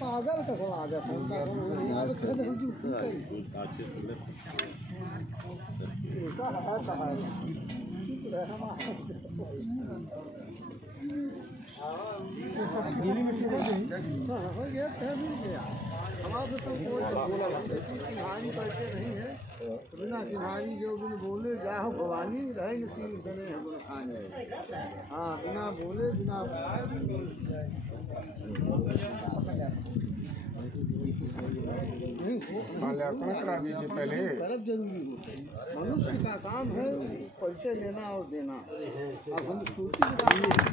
पागल तो आ गया हमारे तो कोई सिंहानी करते नहीं है, बिना सिंहानी जो बिन बोले जाओ भवानी रहे नसीब सने हम खाने। हाँ बिना बोले बिना करा दीजिए पहले। गलत जरूरी होता है, मनुष्य का काम है पैसे लेना और देना। अब हम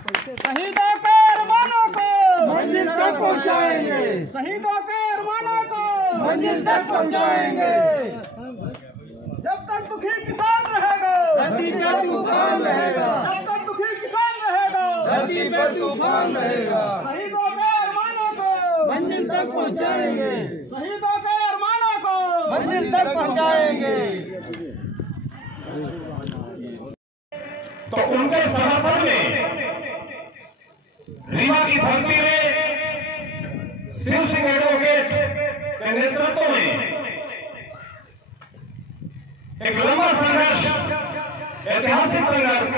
पैसे शहीदों के अरमानों को मंजिल तक पहुंचाएंगे, शहीदों के अरमानों को मंजिल तक पहुंचाएंगे। जब तक दुखी किसान रहेगा धरती पर तूफान रहेगा, जब तक दुखी किसान रहेगा धरती पर तूफान रहेगा। शहीदों के अरमानों को मंजिल तक पहुंचाएंगे, शहीदों के अरमानों को मंजिल तक पहुंचाएंगे। तो उनके समर्थन में रीवा की धरती में शिव सिंह एडवोकेट के नेतृत्व में एक लंबा संघर्ष, ऐतिहासिक संघर्ष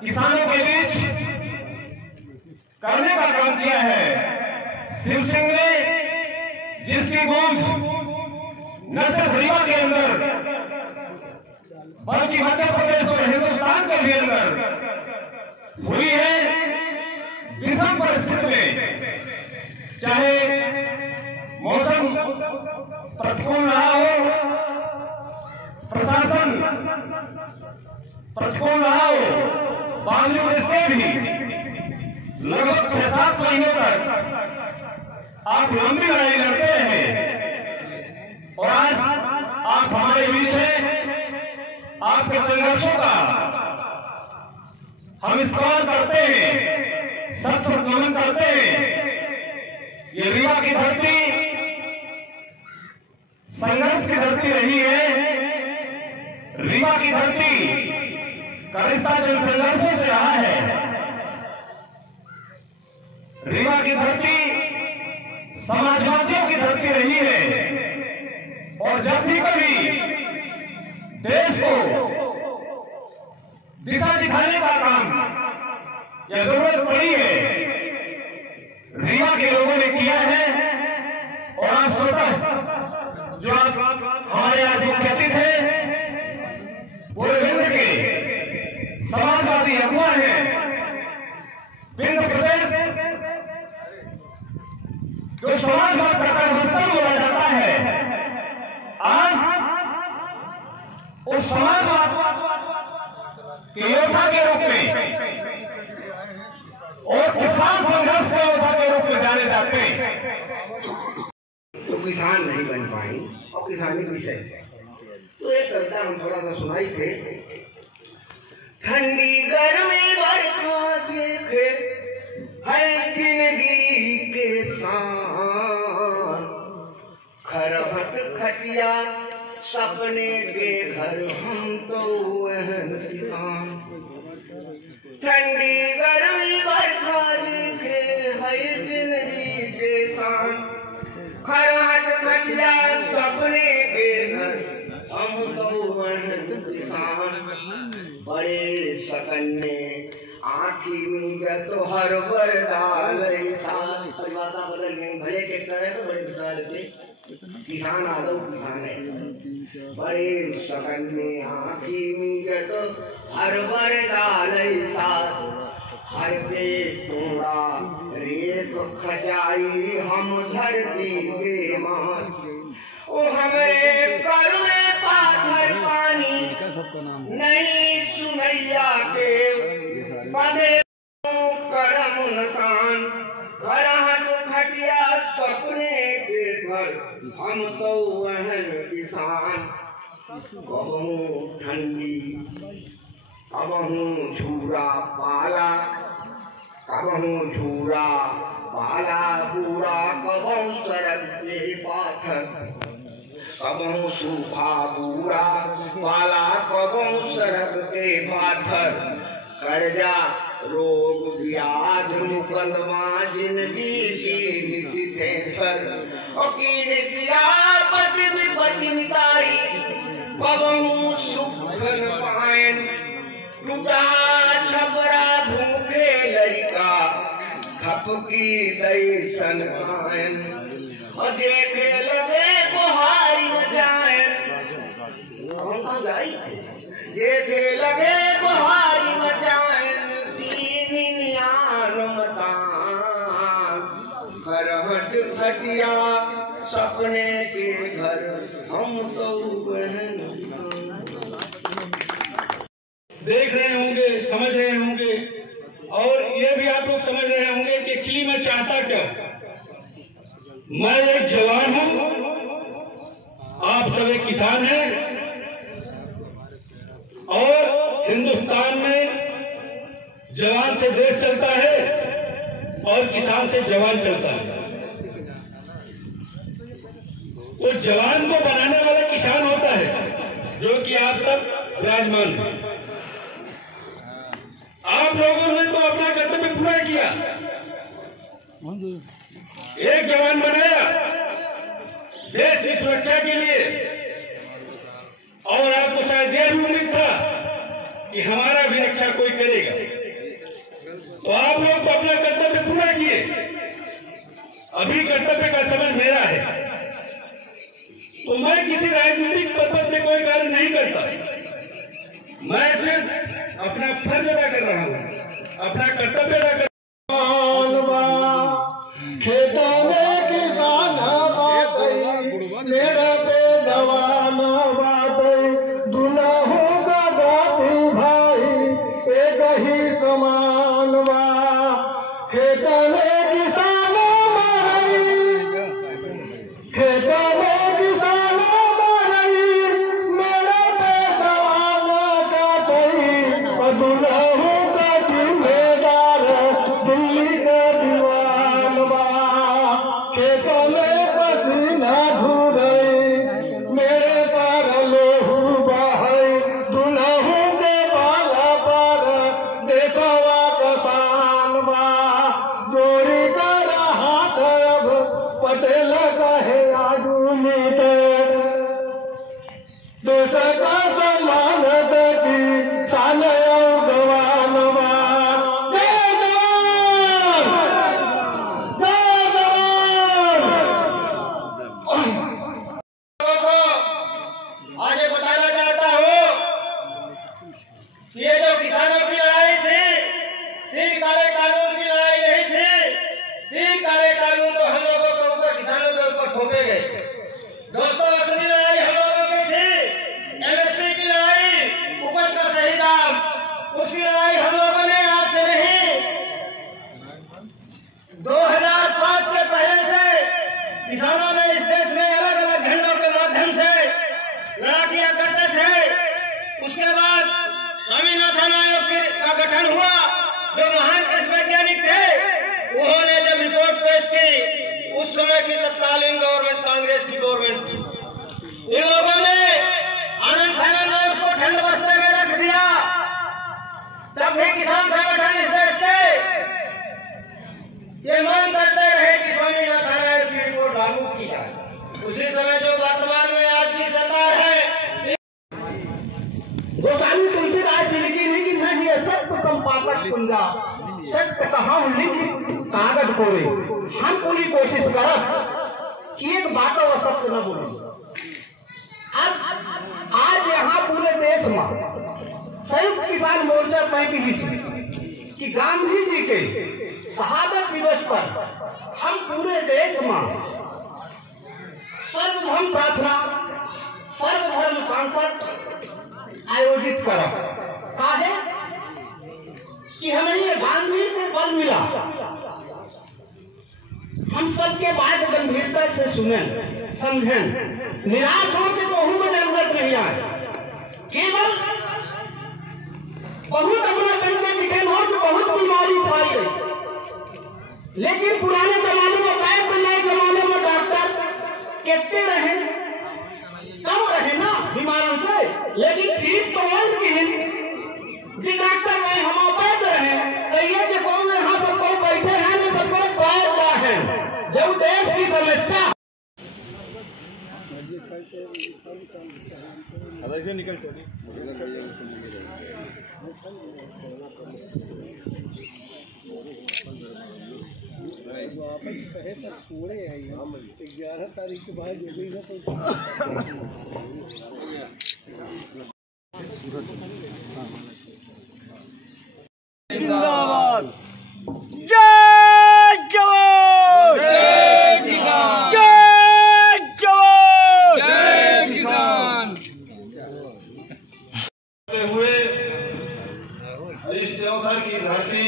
किसानों के बीच करने का काम किया है। शिव सिंह ने जिसकी गूंज न सिर्फ रीवा के अंदर बल्कि मध्य प्रदेश और हिंदुस्तान के भी अंदर हुई है। विषम परिस्थिति में, चाहे मौसम प्रतिकूल रहा हो, प्रशासन प्रतिकूल रहा हो, बावजूद इसके भी लगभग 6-7 महीनों तक आप लंबी लड़ाई लड़ते रहे और आज आप हमारे बीच हैं। आपके संघर्षों का हम स्मरण करते हैं, सच नमन करते हैं। ये रीवा की धरती संघर्ष की धरती रही है। रीवा की धरती का रिश्ता जन संघर्षों से रहा है। रीवा की धरती समाजवादियों की धरती रही है और जब भी कभी देश को दिशा दिखाने का काम या जरूरत पड़ी है, रीवा के लोगों ने किया है। और आप स्वतः जो आप हमारे आज मुख्य अतिथि थे, पूरे विंध्य के समाजवादी अगुआ हैं। विंध्य प्रदेश जो समाजवाद का कर्मस्थल बोला जाता है, आज उस समाजवाद के योद्धा के रूप में और किसान संघर्ष के योद्धा के रूप में जाने जाते हैं। तो किसान नहीं बन पाई और किसानी विषय है। तो एक कविता हम थोड़ा सा सुनाई थे। ठंडी गर्मी बरखा देखे है जिंदगी के साथ, खरहट खटिया सपने के घर हम तो वहन किसान। ठंडी गर्मी बरखा देखे है जिंदगी के साथ, खरहट खटिया सपने के घर हम तो वहन किसान। बड़े सकन में आँखी में जब तो हर बरदाल परिभाषा बदल गई। भले टेक्टर है तो बड़े बता लेते, किसान आदो किसान है। बड़े सकन में आँखी तो हर बर डालै साथ हर के टूड़ा रेत खचाई हम धरती के मान ओ हमें करुए पाथर पानी नहीं सुनैया के बंधे करम नसान करहट खटिया सपने के घर हम तो वहन किसान कबहू ठंडी कबहू झूरा पाला कबहू झूरा पाला पूरा कबहू सड़क के पाथर कबहू सूखा पूरा पाला कबहू सड़क के पाथर कर्जा रोग ब्याज मुकदमा जिंदगी की निशिथेसर फकीर सियापत विपत्ति मिटाई कबहू सुख पायन टूटा छबरा भूखे लड़का खपकी दैसन पायन और देखे लगे बुहारी मचायन देखे लगे बुहारी मचायन तीन यार मकान करहट खटिया सपने के घर हम तो बहन देख रहे होंगे, समझ रहे होंगे और ये भी आप लोग समझ रहे होंगे कि एक्चुअली मैं चाहता क्या। मैं एक जवान हूं, आप सब एक किसान हैं और हिंदुस्तान में जवान से देश चलता है और किसान से जवान चलता है। तो जवान को बनाने वाला किसान होता है जो कि आप सब विराजमान हैं। आप लोगों ने तो अपना कर्तव्य पूरा किया, एक जवान बनाया देश की सुरक्षा के लिए और आपको शायद यह उम्मीद था कि हमारा भी रक्षा कोई करेगा, तो आप लोग तो अपना कर्तव्य पूरा किए। अभी कर्तव्य का समय मेरा है, तो मैं किसी राजनीतिक पर्पज से कोई कार्य नहीं करता, मैं सिर्फ अपना फर्ज अदा कर रहा हूँ, अपना कर्तव्य अदा कर। खेतों में किसान मेरे पे जवान बात दुल्हा होगा बापू भाई एक ही समान बा। खेतों में किसान खेतों में किसान मेरे पे जवान का दुल्हा होगा जिम्मेदार दिल्ली का दीवान बा। खेतों में पसीना धुरई मेरे पर लोहू बहई दुल्हू के बाला पर देशवा कसान बा। जोड़ी कर हाथ अब पटेल कहे आडू मीटे देश का सम्मान देखी साले जवान बा। आगे बताना चाहता हूँ ये जो किसानों की लड़ाई थी, 3 काले कानून की लड़ाई नहीं थी। 3 काले कानून तो हम लोगों के ऊपर, किसानों के ऊपर थोपे गए। दोस्तों, असली लड़ाई हम लोगों की थी एमएसपी की लड़ाई, उपज का सही दाम, उसकी लड़ाई हम लोगों ने आपसे नहीं। 2005 के पहले से किसानों ने इस देश में अलग अलग झंडों के माध्यम से लड़ा किया करते थे। उसके बाद स्वामीनाथन आयोग का गठन हुआ, जो महान कृषि वैज्ञानिक थे, उन्होंने जब रिपोर्ट पेश की, उस समय की तत्कालीन गवर्नमेंट कांग्रेस की गवर्नमेंट थी। इन लोगों ने आनंद फानंद में उसको ठंड बस्ते में रख दिया। तब भी किसान संगठन इस देश के ये मांग करते रहे कि स्वामीनाथन आयोग की रिपोर्ट लागू की जाए। उसी समय जो वर्तमान में आज की सरकार है, गोस्वामी तुलसीदास जी लिखी नहीं कि नहीं ये सत्य संपादक कुंजा सत्य कहा लिख कागज कोरे हम पूरी कोशिश करब कि एक बात और सत्य न बोले। आज यहाँ पूरे देश में संयुक्त किसान मोर्चा 35 कि गांधी जी के शहादत दिवस पर हम पूरे देश में सर्वधर्म प्रार्थना सर्वधर्म सांसद आयोजित करा। काहे कि हमें ये गांधी से बल मिला। हम सबके बात गंभीरता से सुने समझें, निराश हो के कहूं में जरूरत नहीं आए। केवल बहुत अपना करके दिखे हो कि बहुत बीमारी फैल गई, लेकिन पुराने जमाने में पैर तो नए जमाने में डॉक्टर कहते रहे कम रहे ना बीमारों से, लेकिन ठीक तो जी डॉक्टर नहीं हम बैठ रहे तो ये जो कौन यहाँ सब कोई बैठे हैं ना सब कोई पैर का है जब देश की समस्या निकल चली वापस कहे तक छोड़े हैं 11 तारीख के बाद जो भी जिंदाबाद। जय जवान जय किसान, जय जवान जय किसान। हुए इस देवघर की धरती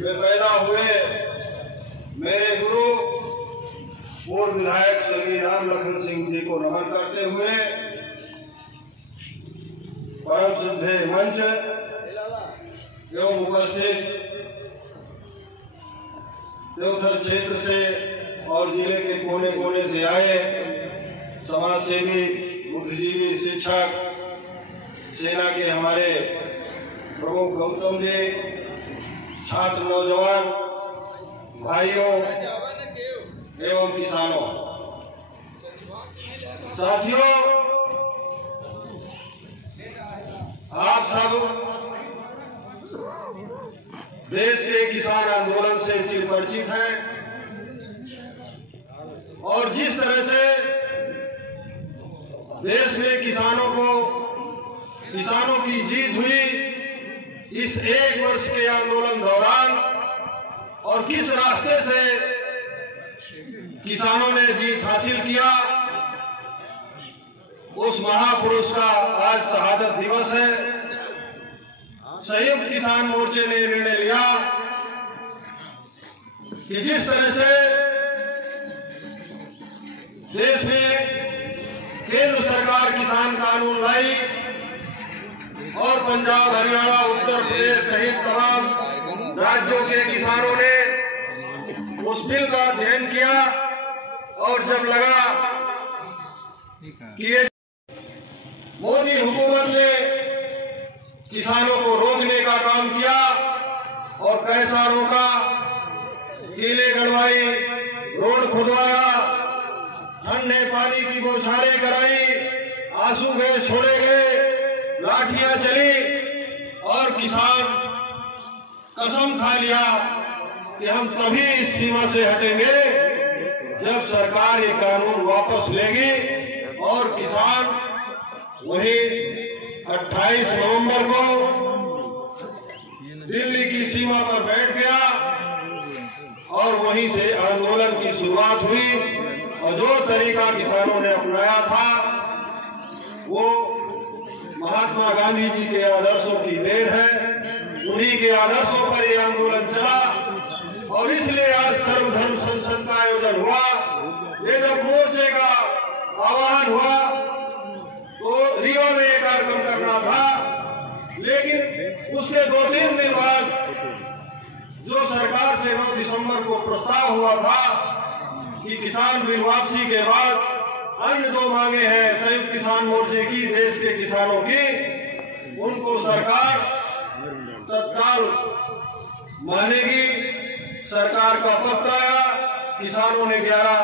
में पैदा हुए मेरे गुरु पूर्व विधायक स्वर्गीय राम लखन सिंह जी को नमन करते हुए परम श्रद्धेय मंच एवं उपस्थित देवघर क्षेत्र से और जिले के कोने कोने से आए समाज सेवी बुद्धिजीवी शिक्षक सेना के हमारे प्रमुख गौतम जी, छात्र नौजवान भाइयों एवं किसानों, साथियों, आप सब देश के किसान आंदोलन से चिरपरिचित हैं और जिस तरह से देश में किसानों की जीत हुई इस 1 वर्ष के आंदोलन दौरान और किस रास्ते से किसानों ने जीत हासिल किया, उस महापुरुष का आज शहादत दिवस है। संयुक्त किसान मोर्चे ने निर्णय लिया कि जिस तरह से देश में केंद्र सरकार किसान कानून लाई और पंजाब, हरियाणा, उत्तर प्रदेश सहित तमाम राज्यों के किसानों ने उस बिल का अध्ययन किया और जब लगा कि ये मोदी हुकूमत ने किसानों को रोकने का काम किया और कैसा रोका, कीले गड़वाई, रोड खुदवाया, ठंडे पानी की बौछारें कराई, आंसू गैस छोड़े गए, लाठियां चली और किसान कसम खा लिया कि हम तभी इस सीमा से हटेंगे जब सरकार ये कानून वापस लेगी। और किसान वही 28 नवंबर को दिल्ली की सीमा पर बैठ गया और वहीं से आंदोलन की शुरुआत हुई और जो तरीका किसानों ने अपनाया था वो महात्मा गांधी जी के आदर्शों की देन है। उन्हीं के आदर्शों पर ये आंदोलन चला और इसलिए आज सर्वधर्म संसद का आयोजन हुआ। ये जब मोर्चे का आह्वान हुआ तो रियो में एक कार्यक्रम करना था, लेकिन उसके 2-3 दिन बाद जो सरकार से 9 दिसंबर को प्रस्ताव हुआ था कि किसान बिल वापसी के बाद अन्य जो मांगे हैं संयुक्त किसान मोर्चे की, देश के किसानों की, उनको सरकार तत्काल मानेगी। सरकार का पत्र आया, किसानों ने 11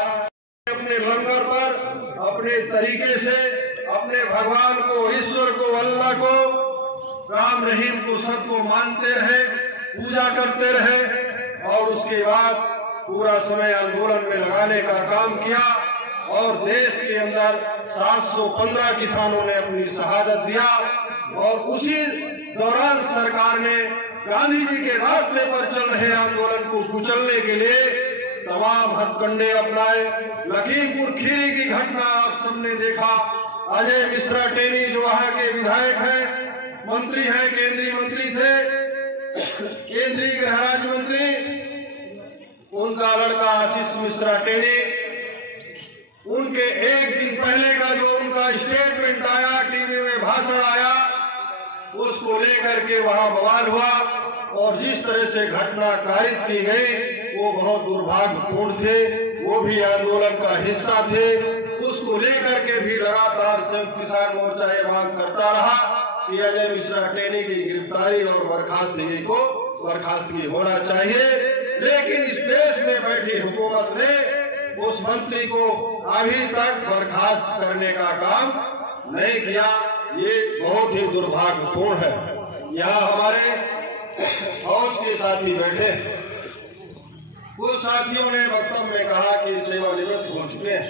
अपने लंगर पर अपने तरीके से अपने भगवान को, ईश्वर को, अल्लाह को, राम रहीम को, सबको मानते रहे, पूजा करते रहे और उसके बाद पूरा समय आंदोलन में लगाने का काम किया और देश के अंदर 715 किसानों ने अपनी शहादत दिया। और उसी दौरान सरकार ने गांधी जी के रास्ते पर चल रहे आंदोलन को कुचलने के लिए तमाम हथकंडे अपनाए। लखीमपुर खीरी की घटना आप सबने देखा। अजय मिश्रा टेनी जो वहाँ के विधायक हैं, मंत्री हैं, केंद्रीय मंत्री थे, केंद्रीय गृह राज्य मंत्री, उनका लड़का आशीष मिश्रा टेनी, उनके एक दिन पहले का जो उनका स्टेटमेंट आया, टीवी में भाषण आया, उसको लेकर के वहाँ बवाल हुआ। और जिस तरह से घटना कारित की गई वो बहुत दुर्भाग्यपूर्ण थे। वो भी आंदोलन का हिस्सा थे। उसको लेकर के भी लगातार संयुक्त किसान मोर्चा ये मांग करता रहा कि अजय मिश्रा टेनी की गिरफ्तारी और बर्खास्तगी होना चाहिए। लेकिन इस देश में बैठी हुकूमत ने उस मंत्री को अभी तक बर्खास्त करने का काम नहीं किया। ये बहुत ही दुर्भाग्यपूर्ण है। यहाँ हमारे फौज के साथी बैठे, कुछ साथियों ने वक्तव्य में कहा कि सेवानिवृत्त हो चुके हैं,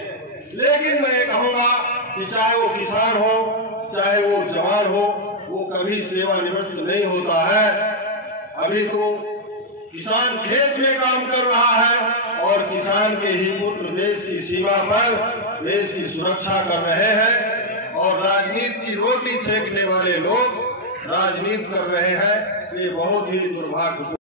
लेकिन मैं कहूँगा कि चाहे वो किसान हो चाहे वो जवान हो, वो कभी सेवानिवृत्त नहीं होता है। अभी तो किसान खेत में काम कर रहा है और किसान के ही पुत्र देश की सीमा पर देश की सुरक्षा कर रहे हैं। और राजनीति की रोटी सेकने वाले लोग राजनीति कर रहे हैं। ये बहुत ही दुर्भाग्य